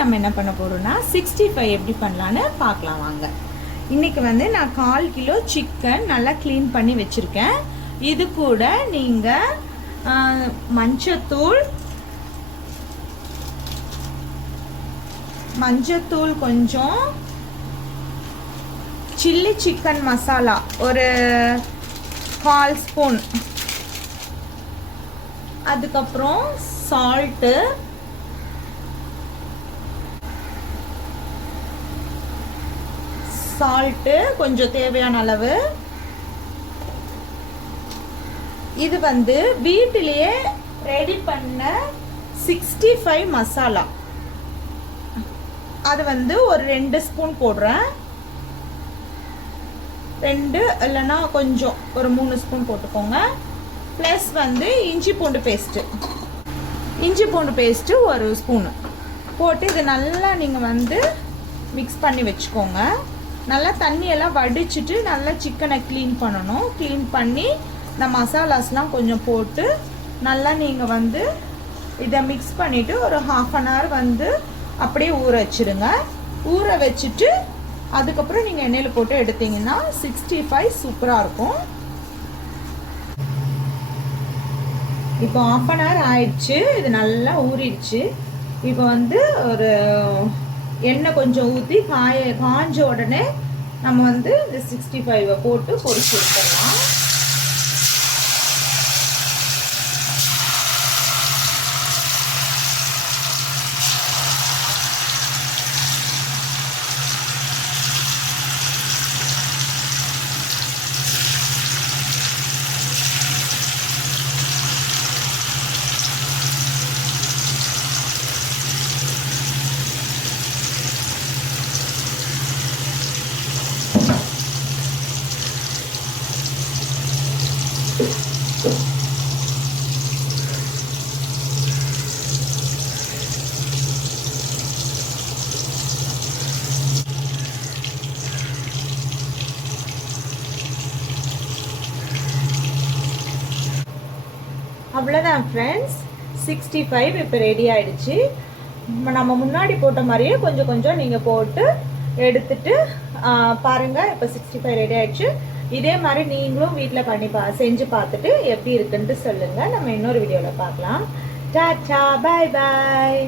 நம்ம என்ன பண்ண போகிறோம்னா 65 எப்படி பண்ணலான்னு பார்க்கலாம் வாங்க. இன்றைக்கி வந்து நான் 1/4 கிலோ சிக்கன் நல்லா க்ளீன் பண்ணி வச்சுருக்கேன். இது கூட நீங்கள் மஞ்சத்தூள் கொஞ்சம், சில்லி சிக்கன் மசாலா ஒரு 1/4 ஸ்பூன், அதுக்கப்புறம் சால்ட்டு, கொஞ்சம் தேவையான அளவு. இது வந்து வீட்டிலேயே ரெடி பண்ண 65 மசாலா. அது வந்து ஒரு 2 ஸ்பூன் போடுறேன். 2 இல்லைன்னா கொஞ்சம் ஒரு 3 ஸ்பூன் போட்டுக்கோங்க. ப்ளஸ் வந்து இஞ்சி பூண்டு பேஸ்ட்டு ஒரு ஸ்பூனு போட்டு இது நல்லா நீங்கள் வந்து மிக்ஸ் பண்ணி வச்சுக்கோங்க. நல்லா தண்ணியெல்லாம் வடிச்சிட்டு நல்லா சிக்கனை க்ளீன் பண்ணணும். க்ளீன் பண்ணி இந்த மசாலாஸ்லாம் கொஞ்சம் போட்டு நல்லா நீங்கள் வந்து இதை மிக்ஸ் பண்ணிவிட்டு ஒரு 1/2 அன் ஹவர் வந்து அப்படியே ஊற வச்சுருங்க. ஊற வச்சுட்டு அதுக்கப்புறம் நீங்கள் எண்ணெயில் போட்டு எடுத்தீங்கன்னா 65 சூப்பராக இருக்கும். இப்போ 1/2 அன் ஹவர் ஆயிடுச்சு. இது நல்லா ஊறிடுச்சு. இப்போ வந்து ஒரு எண்ணெய் கொஞ்சம் ஊற்றி காஞ்ச உடனே நம்ம வந்து இந்த 65 போட்டு பொரிச்சு எடுத்துடலாம். அவ்வளோதான் ஃப்ரெண்ட்ஸ், 65 இப்போ ரெடி ஆகிடுச்சு. நம்ம முன்னாடி போட்ட மாதிரியே கொஞ்சம் கொஞ்சம் நீங்கள் போட்டு எடுத்துட்டு பாருங்கள். இப்போ 65 ரெடி ஆகிடுச்சு. இதே மாதிரி நீங்களும் வீட்டில் பண்ணி செஞ்சு பார்த்துட்டு எப்படி இருக்குன்ட்டு சொல்லுங்கள். நம்ம இன்னொரு வீடியோவில் பார்க்கலாம். டாட்டா, பாய் பாய்.